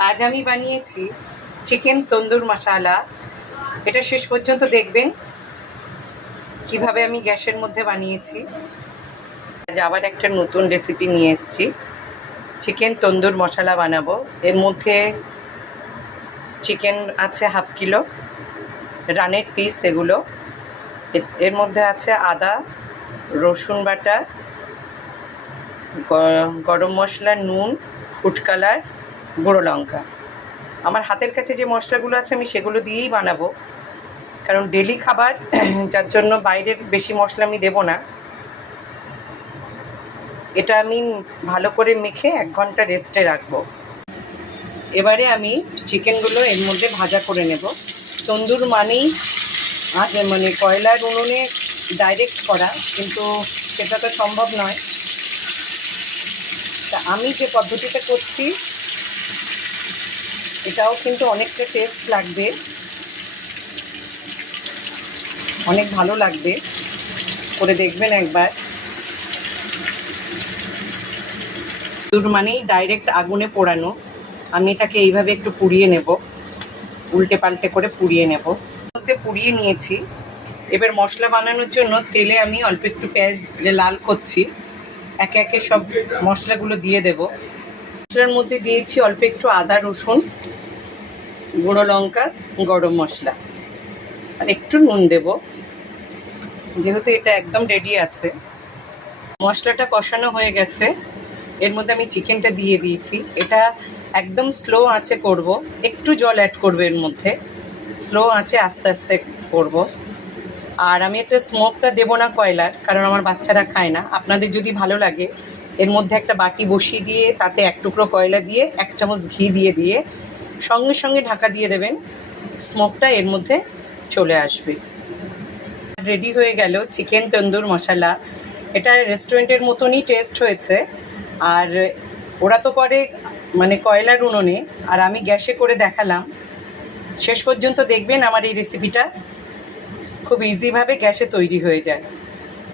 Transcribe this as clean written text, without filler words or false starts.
আজ আমি বানিয়েছি চিকেন তন্দুর মশালা। এটা শেষ পর্যন্ত দেখবেন কিভাবে আমি গ্যাসের মধ্যে বানিয়েছি। আজ আবার একটা নতুন রেসিপি নিয়ে এসেছি, চিকেন তন্দুর মশলা বানাবো। এর মধ্যে চিকেন আছে হাফ কিলো, রানের পিস এগুলো। এর মধ্যে আছে আদা, রসুন বাটা, গরম মশলা, নুন, ফুড কালার, গুঁড়ো লঙ্কা। আমার হাতের কাছে যে মশলাগুলো আছে আমি সেগুলো দিয়েই বানাবো, কারণ ডেলি খাবার, যার জন্য বাইরের বেশি মশলা আমি দেবো না। এটা আমি ভালো করে মেখে 1 ঘন্টা রেস্টে রাখবো। এবারে আমি চিকেনগুলো এর মধ্যে ভাজা করে নেব। তন্দুর মানেই মানে কয়লার উনুনে ডাইরেক্ট করা, কিন্তু সেটা তো সম্ভব নয়। তা আমি যে পদ্ধতিটা করছি এটাও কিন্তু অনেকটা টেস্ট লাগবে, অনেক ভালো লাগবে, করে দেখবেন একবার। তন্দুর মানেই ডাইরেক্ট আগুনে পোড়ানো। আমি এটাকে এইভাবে একটু পুড়িয়ে নেব, উল্টে পাল্টে করে পুড়িয়ে নেব। মধ্যে পুড়িয়ে নিয়েছি। এবার মশলা বানানোর জন্য তেলে আমি অল্প একটু পেঁয়াজ লাল করছি। একে একে সব মশলাগুলো দিয়ে দেব। মশলার মধ্যে দিয়েছি অল্প একটু আদা, রসুন, গুঁড়ো লঙ্কা, গরম মশলা, আর একটু নুন দেব, যেহেতু এটা একদম রেডি আছে। মশলাটা কষানো হয়ে গেছে। এর মধ্যে আমি চিকেনটা দিয়ে দিয়েছি। এটা একদম স্লো আঁচে করব, একটু জল অ্যাড করবো এর মধ্যে, স্লো আঁচে আস্তে আস্তে করব। আর আমি একটা স্মোকটা দেবো না কয়লার, কারণ আমার বাচ্চারা খায় না। আপনাদের যদি ভালো লাগে এর মধ্যে একটা বাটি বসিয়ে দিয়ে তাতে 1 টুকরো কয়লা দিয়ে 1 চামচ ঘি দিয়ে সঙ্গে সঙ্গে ঢাকা দিয়ে দেবেন, স্মোকটা এর মধ্যে চলে আসবে। রেডি হয়ে গেল চিকেন তন্দুর মশলা। এটা রেস্টুরেন্টের মতনই টেস্ট হয়েছে। আর ওরা তো করে মানে কয়লার উনুনে, আর আমি গ্যাসে করে দেখালাম। শেষ পর্যন্ত দেখবেন আমার এই রেসিপিটা খুব ইজিভাবে গ্যাসে তৈরি হয়ে যায়।